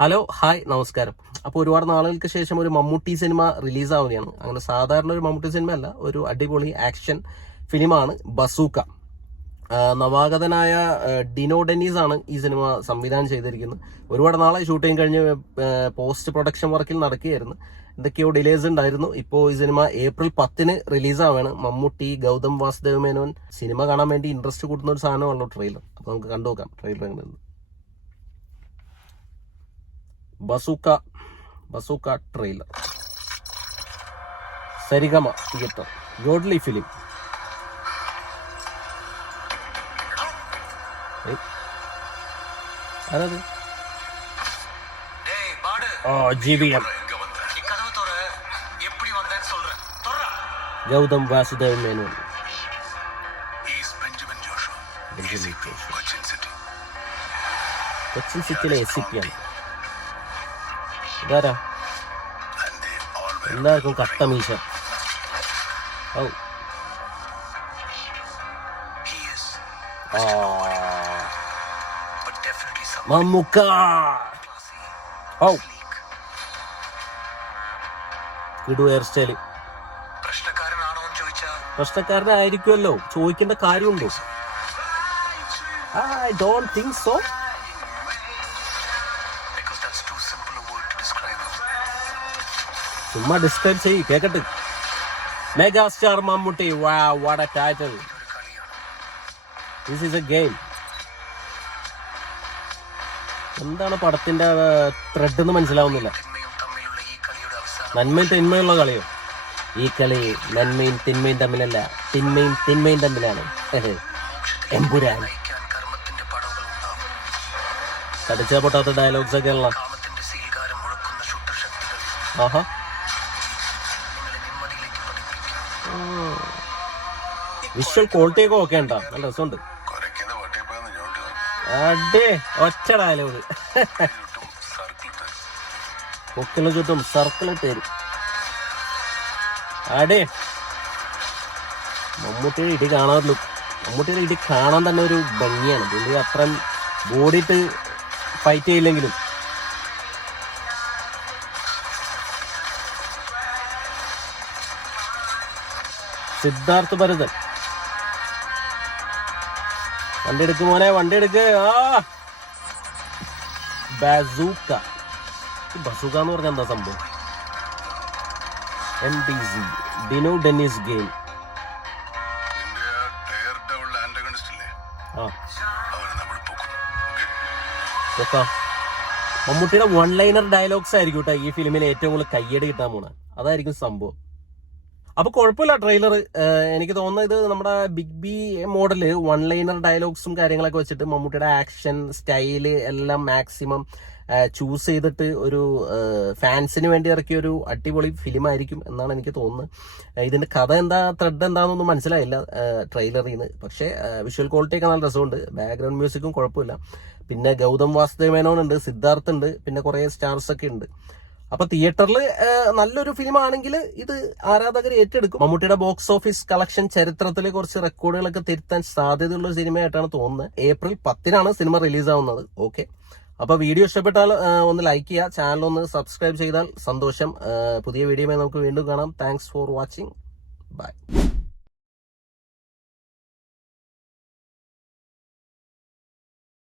Hello hi നമസ്കാരം. അപ്പോൾ ഒരുപാട് നാളുകൾക്ക് ശേഷം ഒരു മമ്മൂട്ടി സിനിമ റിലീസാവുകയാണ്. അങ്ങനെ സാധാരണ ഒരു മമ്മൂട്ടി സിനിമ അല്ല, ഒരു അടിപൊളി ആക്ഷൻ ഫിലിമാണ് ബസൂക്ക. നവാഗതനായ ഡിനോ ഡെന്നീസ് ആണ് ഈ സിനിമ സംവിധാനം ചെയ്തിരിക്കുന്നത്. ഒരുപാട് നാളായി ഷൂട്ടിംഗ് കഴിഞ്ഞ് പോസ്റ്റ് പ്രൊഡക്ഷൻ വർക്കിൽ നടക്കുകയായിരുന്നു. എന്തൊക്കെയോ ഡിലേസ് ഉണ്ടായിരുന്നു. ഇപ്പോൾ ഈ സിനിമ ഏപ്രിൽ 10 റിലീസാവാണ്. മമ്മൂട്ടി, ഗൗതം വാസുദേവ് മേനോൻ. സിനിമ കാണാൻ വേണ്ടി ഇൻട്രസ്റ്റ് കൂട്ടുന്ന ഒരു സാധനമാണല്ലോ ട്രെയിലർ. അപ്പോൾ നമുക്ക് കണ്ടുനോക്കാം ട്രെയിലർ എങ്ങനെയുണ്ട്. Bazooka trailer. Saregama theatre, godly film. ആരത്? GVM ഗൗതം വാസുദേവ് മേനോൻ. കൊച്ചിൻ സിറ്റിയിലെ SCP ആണ്. ഇതാരാ? എല്ലാവർക്കും കട്ടമീശ. മമ്മൂക്ക. കിടു ഹെയർ സ്റ്റൈല്. പ്രശ്നക്കാരനായിരിക്കുമല്ലോ, ചോദിക്കേണ്ട കാര്യമുണ്ടോ? I don't think so. ചുമ്മാ ഡിസ്ക്രൈബ് ചെയ്യ്, കേക്കട്ടെ. Megastar Mammootty. Wow, what a title. This is a game. എന്താണ് പടത്തിന്റെ ത്രെഡ് എന്ന് മനസ്സിലാവുന്നില്ല. നന്മയും തിന്മയുള്ള കളിയോ? ഈ കളി നന്മയും തിന്മയും തമ്മിലല്ല, തിന്മയും തമ്മിലാണ്. എമ്പുരാൻ. കടിച്ചാ പൊട്ടാത്ത ഡയലോഗ്സ് ഒക്കെ ഉള്ള. ആഹാ. വിഷ്വൽ ക്വാളിറ്റി ഒക്കെ ഓക്കെ ഉണ്ടാ, നല്ല രസമുണ്ട്. അടേ ഒറ്റ ഡയലോഗ്. കൊക്കിന് ചുറ്റും സർക്കിൾ ഇട്ടേരും. അടേ മമ്മൂട്ടിയുടെ ഇടി കാണാറുള്ളൂ. മമ്മൂട്ടിയുടെ ഇടി കാണാൻ തന്നെ ഒരു ഭംഗിയാണ്. പുള്ളി അത്രയും ബോഡിയിട്ട് ഫൈറ്റ് ചെയ്യില്ലെങ്കിലും. സിദ്ധാർത്ഥ് ഭരതൻ. വണ്ടി എടുക്ക് മോനെ, വണ്ടി എടുക്ക്. ബസൂക്ക എന്ന് പറഞ്ഞാൽ എന്താ സംഭവം? MDZ Dino Dennis game. മമ്മൂട്ടിയുടെ 1-ലൈനർ ഡയലോഗ്സ് ആയിരിക്കും കേട്ടോ ഈ ഫിലിമിൽ ഏറ്റവും കൂടുതൽ കയ്യടി കിട്ടാൻ പോണ. അതായിരിക്കും സംഭവം. അപ്പൊ കുഴപ്പമില്ല ട്രെയിലർ. എനിക്ക് തോന്നുന്നത് ഇത് നമ്മുടെ ബിഗ് ബി മോഡല് 1-ലൈനർ ഡയലോഗ്സും കാര്യങ്ങളൊക്കെ വെച്ചിട്ട് മമ്മൂട്ടിയുടെ ആക്ഷൻ സ്റ്റൈല് എല്ലാം മാക്സിമം ചൂസ് ചെയ്തിട്ട് ഒരു ഫാൻസിന് വേണ്ടി ഇറക്കിയ ഒരു അടിപൊളി ഫിലിം ആയിരിക്കും എന്നാണ് എനിക്ക് തോന്നുന്നത്. ഇതിന്റെ കഥ എന്താ, ത്രെഡ് എന്താണെന്നൊന്നും മനസ്സിലായില്ല ട്രെയിലറിൽ നിന്ന്. പക്ഷേ വിഷ്വൽ ക്വാളിറ്റി ഒക്കെ നല്ല രസമുണ്ട്. ബാക്ക്ഗ്രൗണ്ട് മ്യൂസിക്കും കുഴപ്പമില്ല. പിന്നെ ഗൗതം വാസുദേവ് മേനോൻ ഉണ്ട്, സിദ്ധാർത്ഥ് ഉണ്ട്, പിന്നെ കുറെ സ്റ്റാർസ് ഒക്കെ ഉണ്ട്. അപ്പൊ തിയേറ്ററിൽ നല്ലൊരു ഫിലിം ആണെങ്കിൽ ഇത് ആരാധകർ ഏറ്റെടുക്കും. മമ്മൂട്ടിയുടെ ബോക്സ് ഓഫീസ് കളക്ഷൻ ചരിത്രത്തിലെ കുറച്ച് റെക്കോർഡുകളൊക്കെ തിരുത്താൻ സാധ്യതയുള്ള ഒരു സിനിമയായിട്ടാണ് തോന്നുന്നത്. ഏപ്രിൽ 10 സിനിമ റിലീസ് ആവുന്നത്. ഓക്കെ, അപ്പൊ വീഡിയോ ഇഷ്ടപ്പെട്ടാൽ ഒന്ന് ലൈക്ക് ചെയ്യുക, ചാനൽ ഒന്ന് സബ്സ്ക്രൈബ് ചെയ്താൽ സന്തോഷം. പുതിയ വീഡിയോയുമായി നമുക്ക് വീണ്ടും കാണാം. Thanks for watching. ബൈ.